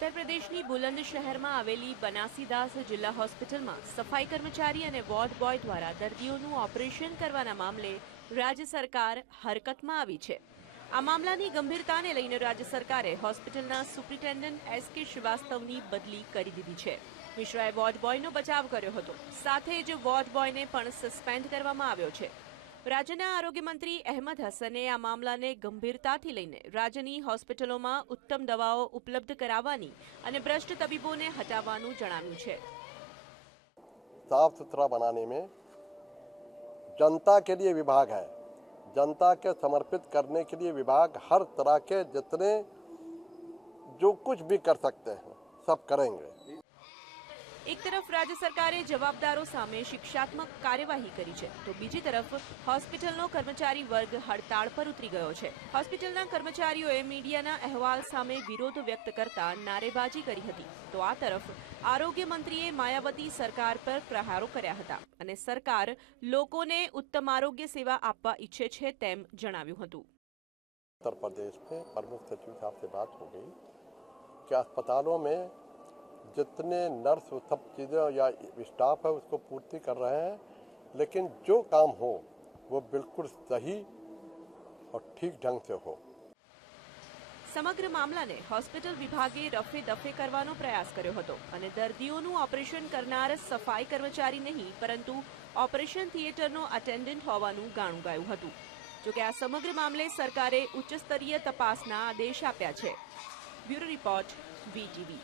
ઉત્તર પ્રદેશની બુલંદ શહેરમાં આવેલી બનાસીદાસ જિલ્લા હોસ્પિટલમાં સફાઈ કર્મચારી અને વોર્ડ બોય દ્વારા દર્દીઓનું ઓપરેશન કરવાના મામલે રાજ્ય સરકાર હરકતમાં આવી છે. આ મામલાની ગંભીરતાને લઈને રાજ્ય સરકારે હોસ્પિટલના સુપ્રિન્ટેન્ડન્ટ એસ કે શ્રીવાસ્તવની બદલી કરી દીધી છે. મિશ્રાએ વોર્ડ બોયનો બચાવ કર્યો હતો. સાથે જ વોર્ડ બોયને પણ સસ્પેન્ડ કરવામાં આવ્યો છે. રાજ્યના આરોગ્ય મંત્રી અહેમદ હસને આ મામલાને ગંભીરતાથી લઈને રાજ્યની હોસ્પિટલોમાં ઉત્તમ દવાઓ ઉપલબ્ધ કરાવવાની અને ભ્રષ્ટ તબીબોને હટાવવાનું જણાવ્યું છે साफ सुथरा बनाने में जनता के लिए विभाग है जनता के समर्पित करने के लिए विभाग हर तरह के जितने जो कुछ भी कर सकते हैं सब करेंगे એક તરફ રાજ્ય સરકારે જવાબદારો સામે શિક્ષાત્મક કાર્યવાહી કરી છે તો બીજી તરફ હોસ્પિટલનો કર્મચારી વર્ગ હડતાળ પર ઉતરી ગયો છે હોસ્પિટલના કર્મચારીઓએ મીડિયાના અહેવાલ સામે વિરોધ વ્યક્ત કરતા નારેબાજી કરી હતી તો આ તરફ આરોગ્ય મંત્રીએ માયાવતી સરકાર પર પ્રહારો કર્યા હતા અને સરકાર લોકોને ઉત્તમ આરોગ્ય સેવા આપવા ઈચ્છે છે તેમ જણાવ્યું હતું उत्तर प्रदेश में प्रमुख सचिव साहब से बात हो गई कि अस्पतालों में जितने नर्स वो सब चीज़ें या स्टाफ है उसको पूर्ति कर रहे हैं लेकिन जो काम हो वो बिल्कुल सही और ठीक ढंग से हो સમગ્ર મામલાને હોસ્પિટલ વિભાગે રફે દફે કરવાનો પ્રયાસ કર્યો હતો અને દર્દીઓનું ઓપરેશન કરનાર સફાઈ કર્મચારી નહીં પરંતુ ઓપરેશન થિયેટરનો અટેન્ડન્ટ હોવાનું ગાણું ગાયું હતું જોકે આ સમગ્ર મામલે સરકારે ઉચ્ચ સ્તરીય તપાસના આદેશ આપ્યા છે બ્યુરો રિપોર્ટ વીટીવી